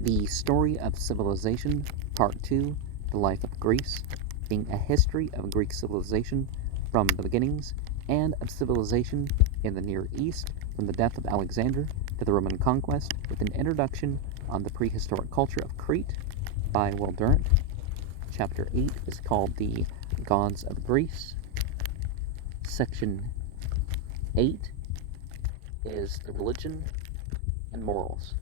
The Story of Civilization, Part 2, The Life of Greece, being a history of Greek civilization from the beginnings and of civilization in the Near East from the death of Alexander to the Roman conquest, with an introduction on the prehistoric culture of Crete by Durant. Chapter 8 is called The Gods of Greece. Section 8 is the religion and morals.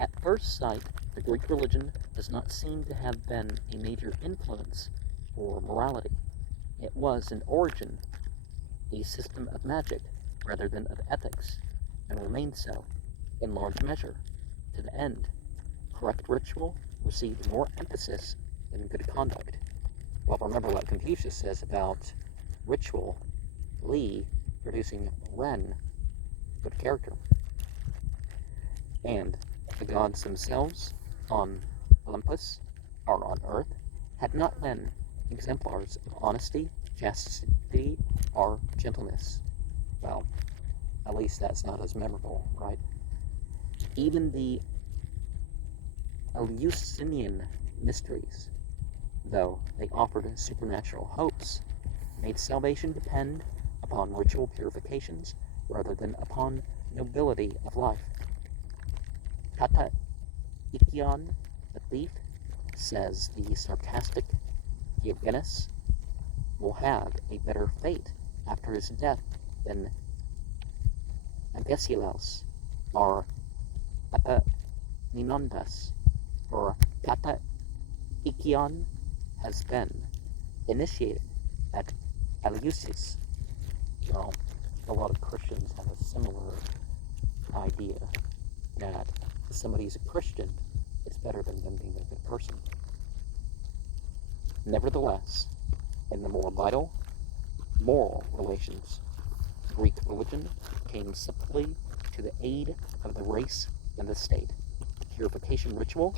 At first sight, the Greek religion does not seem to have been a major influence for morality. It was, in origin, a system of magic rather than of ethics, and remained so, in large measure, to the end. Correct ritual received more emphasis than good conduct. Well, remember what Confucius says about ritual, Li, producing Ren, good character. And the gods themselves, on Olympus, or on earth, had not been exemplars of honesty, chastity, or gentleness. Well, at least that's not as memorable, right? Even the Eleusinian mysteries, though they offered supernatural hopes, made salvation depend upon ritual purifications rather than upon nobility of life. Kata Ikion, the thief, says the sarcastic Diogenes will have a better fate after his death than Agesilaus or Epaminondas, for Kata Ikion has been initiated at Eleusis. Well, a lot of Christians have a similar idea that if somebody's a Christian, it's better than them being a good person. Nevertheless, in the more vital, moral relations, Greek religion came simply to the aid of the race and the state. The purification ritual,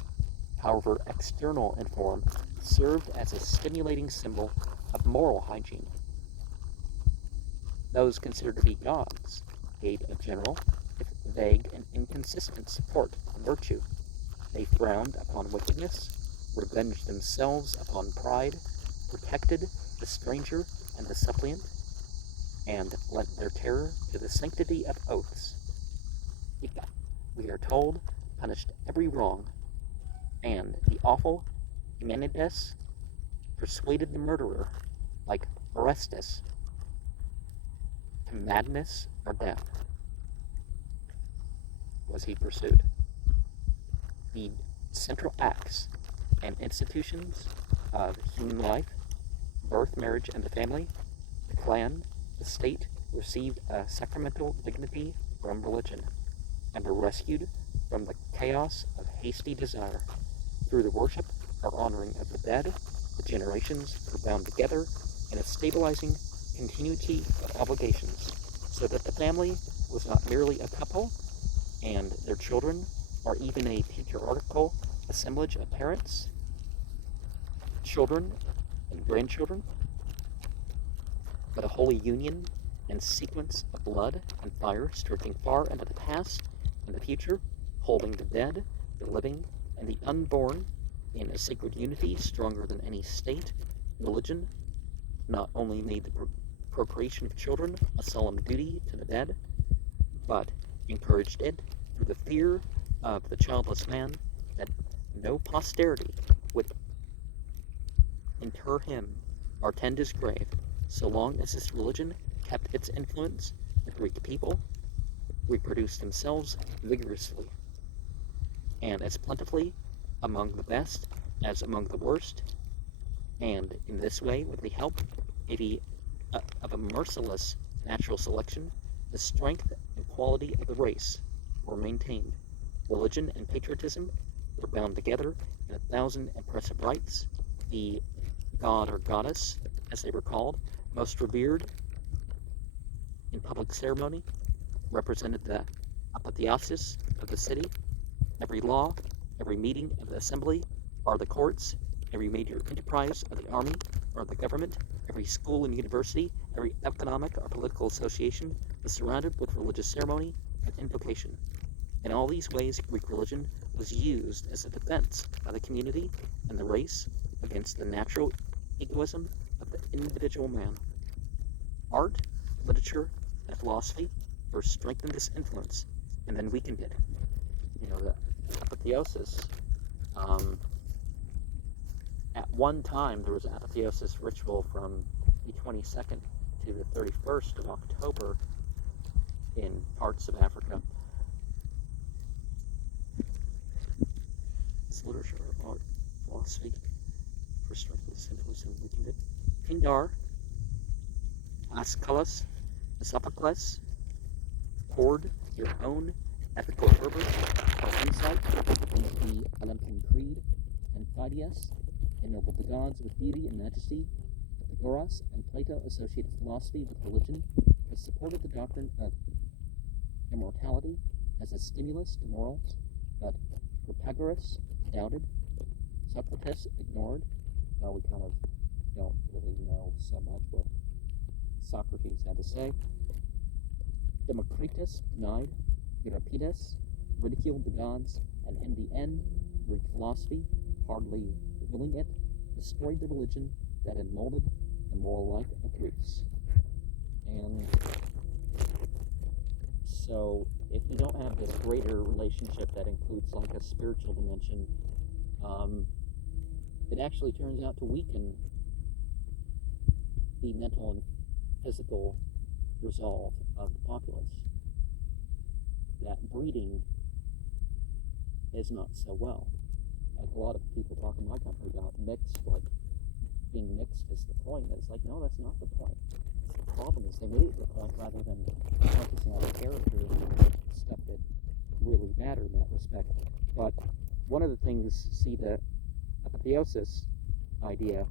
however external in form, served as a stimulating symbol of moral hygiene. Those considered to be gods gave a general, if vague and inconsistent support to virtue. They frowned upon wickedness, revenged themselves upon pride, protected the stranger and the suppliant, and lent their terror to the sanctity of oaths. We are told, punished every wrong, and the awful Eumenides persuaded the murderer, like Orestes, to madness or death. Was he pursued? The central acts and institutions of human life, birth, marriage, and the family, the clan, the state, received a sacramental dignity from religion, and were rescued from the chaos of hasty desire. Through the worship or honoring of the dead, the generations were bound together in a stabilizing continuity of obligations, so that the family was not merely a couple and their children, or even a patriarchal assemblage of parents, children, and grandchildren, but a holy union and sequence of blood and fire stretching far into the past and the future, holding the dead, the living, and the unborn in a sacred unity stronger than any state. Religion not only made the procreation of children a solemn duty to the dead, but encouraged it through the fear of the childless man that no posterity would inter him or tend his grave. So long as this religion kept its influence, the Greek people reproduced themselves vigorously, and as plentifully among the best as among the worst, and in this way, with the help of a merciless natural selection, the strength and quality of the race were maintained. Religion and patriotism were bound together in 1,000 impressive rites. The god or goddess, as they were called, most revered in public ceremony, represented the apotheosis of the city. Every law, every meeting of the assembly or the courts, every major enterprise of the army or the government, every school and university, every economic or political association was surrounded with religious ceremony and invocation. In all these ways, Greek religion was used as a defense by the community and the race against the natural egoism of the individual man. Art, literature, and philosophy first strengthened this influence and then weakened it. The apotheosis, at one time there was an apotheosis ritual from the 22nd to the 31st of October in parts of Africa. It's literature, art, philosophy, first strengthened this influence and weakened it. Pindar, Aeschylus, Sophocles poured your own ethical fervor or insight into the Olympian Creed, and Phidias ennobled the gods with beauty and majesty. Pythagoras and Plato associated philosophy with religion, but supported the doctrine of immortality as a stimulus to morals, but Protagoras doubted, Socrates ignored. Well, we kind of don't really know so much what Socrates had to say. Democritus denied, Euripides ridiculed the gods, and in the end, Greek philosophy, hardly willing it, destroyed the religion that had molded the moral life of Greece. And so, if we don't have this greater relationship that includes like a spiritual dimension, it actually turns out to weaken the mental and physical resolve of the populace. That breeding is not so well. Like a lot of people talk in my country about mixed, like being mixed is the point. It's like, no, that's not the point. The problem is they made it the point rather than focusing on the character and stuff that really mattered in that respect. But one of the things, see, the apotheosis idea,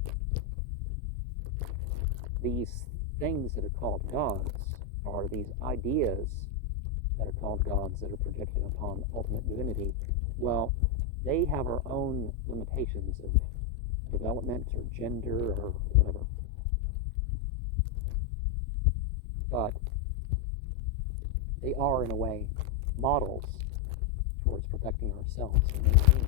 these things that are called gods are these ideas that are called gods that are projected upon ultimate divinity. Well, they have our own limitations of development or gender or whatever. But they are, in a way, models towards protecting ourselves and maintaining